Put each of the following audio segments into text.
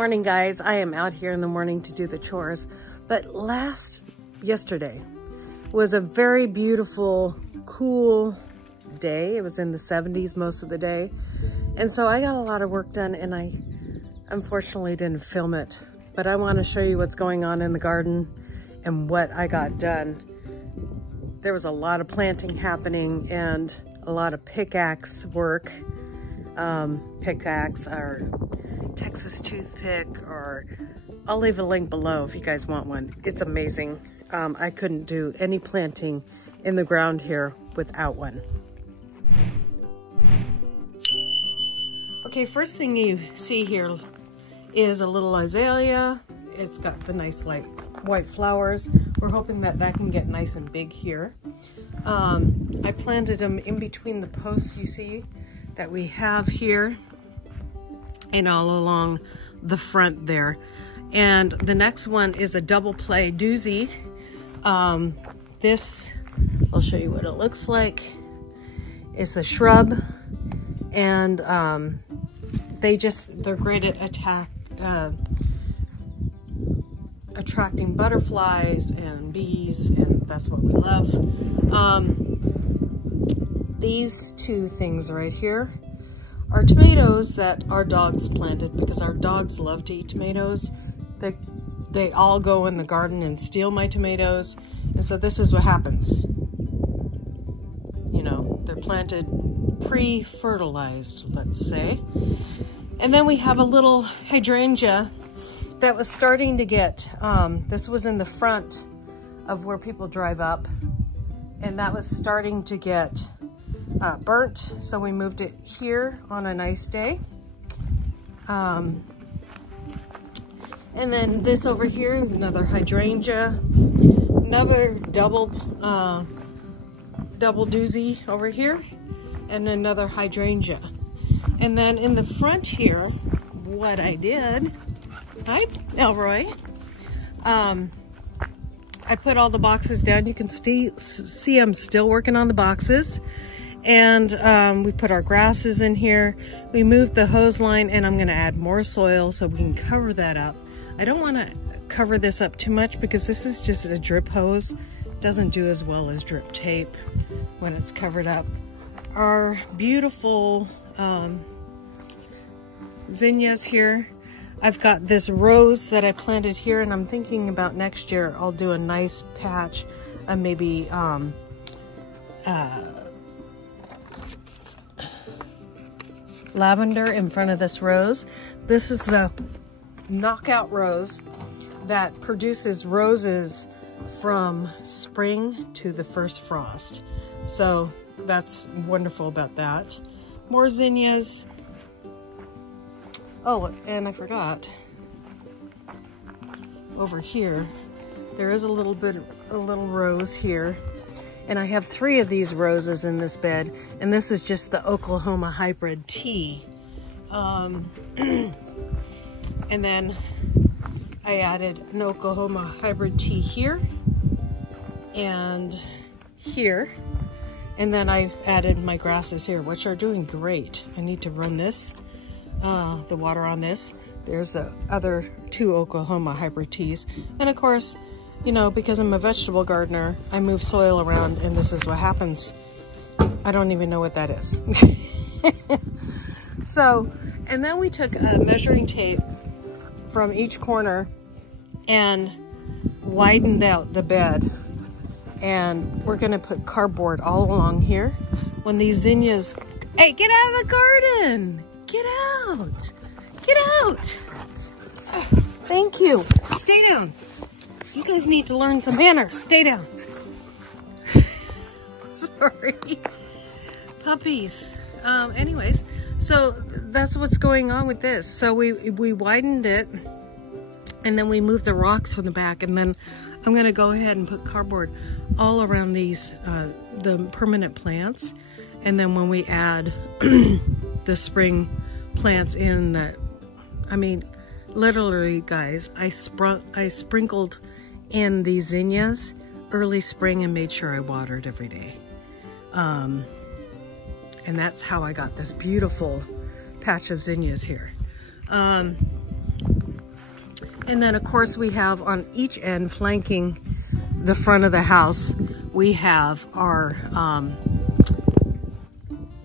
morning, guys. I am out here in the morning to do the chores, but yesterday was a very beautiful, cool day. It was in the 70s most of the day, and so I got a lot of work done, and I unfortunately didn't film it, but I want to show you what's going on in the garden and what I got done. There was a lot of planting happening and a lot of pickaxe work. Pickaxe or Texas toothpick, or I'll leave a link below if you guys want one. It's amazing. I couldn't do any planting in the ground here without one. Okay, first thing you see here is a little azalea. It's got the nice light white flowers. We're hoping that that can get nice and big here. I planted them in between the posts you see that we have here and all along the front there. And the next one is a double play doozy. This, I'll show you what it looks like. It's a shrub, and they're great at attracting butterflies and bees, and that's what we love. These two things right here are tomatoes that our dogs planted because our dogs love to eat tomatoes. They all go in the garden and steal my tomatoes, and so this is what happens. You know, they're planted pre-fertilized, let's say. And then we have a little hydrangea that was starting to get, this was in the front of where people drive up, and that was starting to get burnt, so we moved it here on a nice day. And then this over here is another hydrangea, another double doozy over here, and another hydrangea. And then in the front here, what I did, hi Elroy, I put all the boxes down. You can see I'm still working on the boxes. And we put our grasses in here. We moved the hose line, and I'm gonna add more soil so we can cover that up. I don't wanna cover this up too much because this is just a drip hose. It doesn't do as well as drip tape when it's covered up. Our beautiful zinnias here. I've got this rose that I planted here, and I'm thinking about next year I'll do a nice patch of maybe lavender in front of this rose. This is the knockout rose that produces roses from spring to the first frost. So that's wonderful about that. More zinnias. Oh, and I forgot. Over here, there is a little rose here. And I have 3 of these roses in this bed, and this is just the Oklahoma hybrid tea. And then I added an Oklahoma hybrid tea here and here. And then I added my grasses here, which are doing great. I need to run this, the water on this. There's the other 2 Oklahoma hybrid teas. And of course, you know, because I'm a vegetable gardener, I move soil around, and this is what happens. I don't even know what that is. So, and then we took a measuring tape from each corner and widened out the bed. And we're gonna put cardboard all along here. When these zinnias, hey, get out of the garden! Get out! Get out! Thank you. Stay down. You guys need to learn some manners. Stay down. Sorry. Puppies. Anyways, so that's what's going on with this. So we widened it, and then we moved the rocks from the back, and then I'm gonna go ahead and put cardboard all around these, the permanent plants. And then when we add the spring plants in, that, I mean, literally guys, I sprinkled in these zinnias early spring and made sure I watered every day. And that's how I got this beautiful patch of zinnias here. And then of course we have on each end, flanking the front of the house, we have our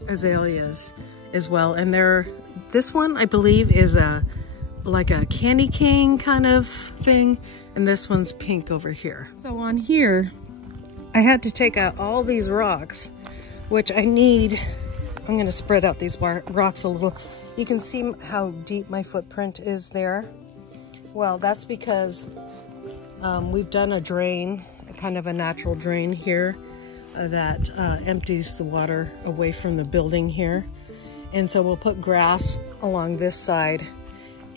azaleas as well. And this one I believe is like a candy cane kind of thing, and this one's pink over here. So on here I had to take out all these rocks, which I need. I'm going to spread out these rocks a little. You can see how deep my footprint is there. Well, that's because we've done a drain, kind of a natural drain here that empties the water away from the building here. And so we'll put grass along this side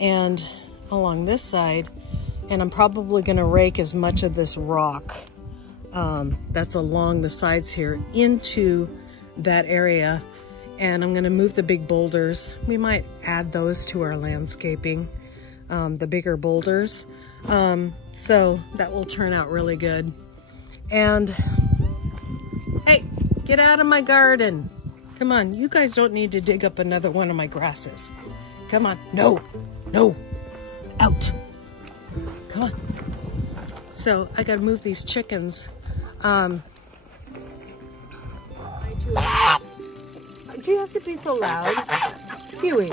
and along this side, and I'm probably going to rake as much of this rock that's along the sides here into that area. And I'm going to move the big boulders. We might add those to our landscaping, the bigger boulders. So that will turn out really good. And hey, get out of my garden. Come on, you guys don't need to dig up another one of my grasses. Come on, no, out. Come on. So I gotta move these chickens. Do you have to be so loud? Huey.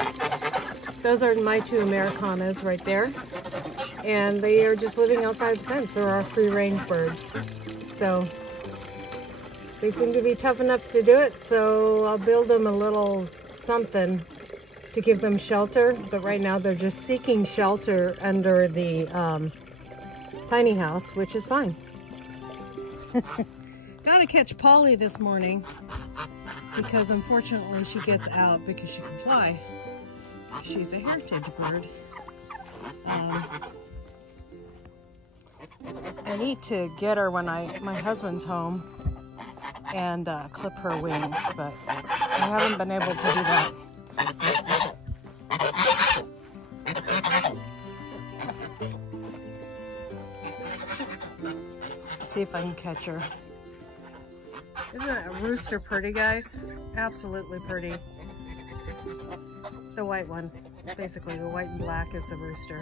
Those are my two Americanas right there. And they are just living outside the fence. They're our free-range birds. So they seem to be tough enough to do it, so I'll build them a little something to give them shelter. But right now they're just seeking shelter under the tiny house, which is fine. Gotta catch Polly this morning, because unfortunately she gets out because she can fly. She's a heritage bird. I need to get her when my husband's home and clip her wings, but I haven't been able to do that. Let's see if I can catch her. Isn't a rooster pretty, guys? Absolutely pretty. The white one. Basically, the white and black is the rooster,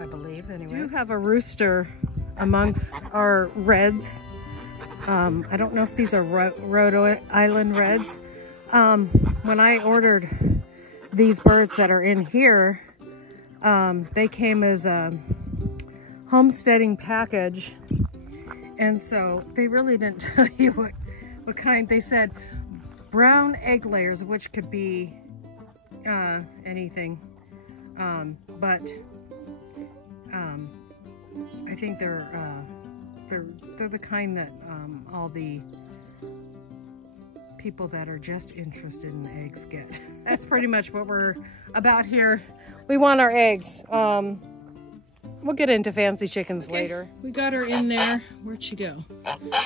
I believe, anyways. We do have a rooster amongst our reds. I don't know if these are Rhode Island reds. When I ordered these birds that are in here, they came as a homesteading package. And so they really didn't tell you what kind. They said brown egg layers, which could be anything. But I think they're the kind that all the people that are just interested in eggs get. That's pretty much what we're about here. We want our eggs. We'll get into fancy chickens later. We got her in there. Where'd she go?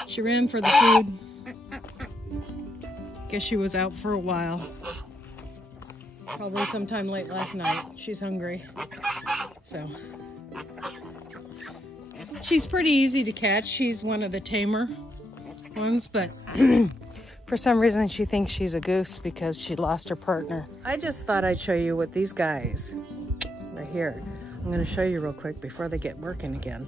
She ran for the food. Guess she was out for a while. Probably sometime late last night. She's hungry. So she's pretty easy to catch. She's one of the tamer ones, but for some reason she thinks she's a goose because she lost her partner. I just thought I'd show you what these guys right here. I'm going to show you real quick before they get working again.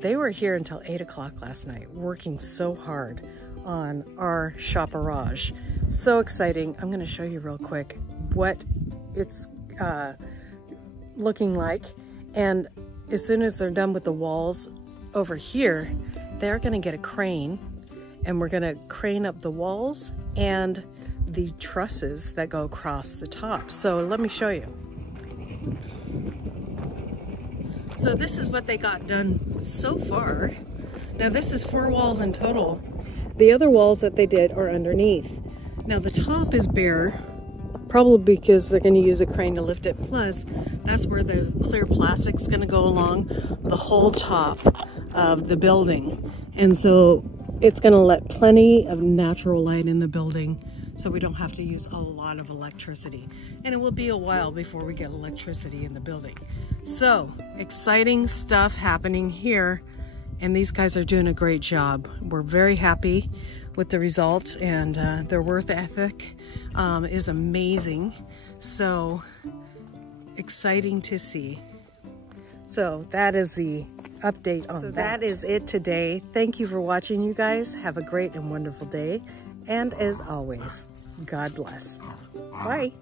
They were here until 8 o'clock last night, working so hard on our chaparrage. So exciting. I'm going to show you real quick what it's looking like. And as soon as they're done with the walls over here, they're going to get a crane, and we're going to crane up the walls and the trusses that go across the top. So let me show you. So this is what they got done so far. Now this is 4 walls in total. The other walls that they did are underneath. Now the top is bare, probably because they're going to use a crane to lift it. Plus, that's where the clear plastic's going to go along the whole top of the building. And so it's going to let plenty of natural light in the building, so we don't have to use a lot of electricity. And it will be a while before we get electricity in the building. So, exciting stuff happening here, and these guys are doing a great job. We're very happy with the results, and their work ethic is amazing. So, exciting to see. So that is the update on that. So that is it today. Thank you for watching, you guys. Have a great and wonderful day. And as always, God bless. Bye.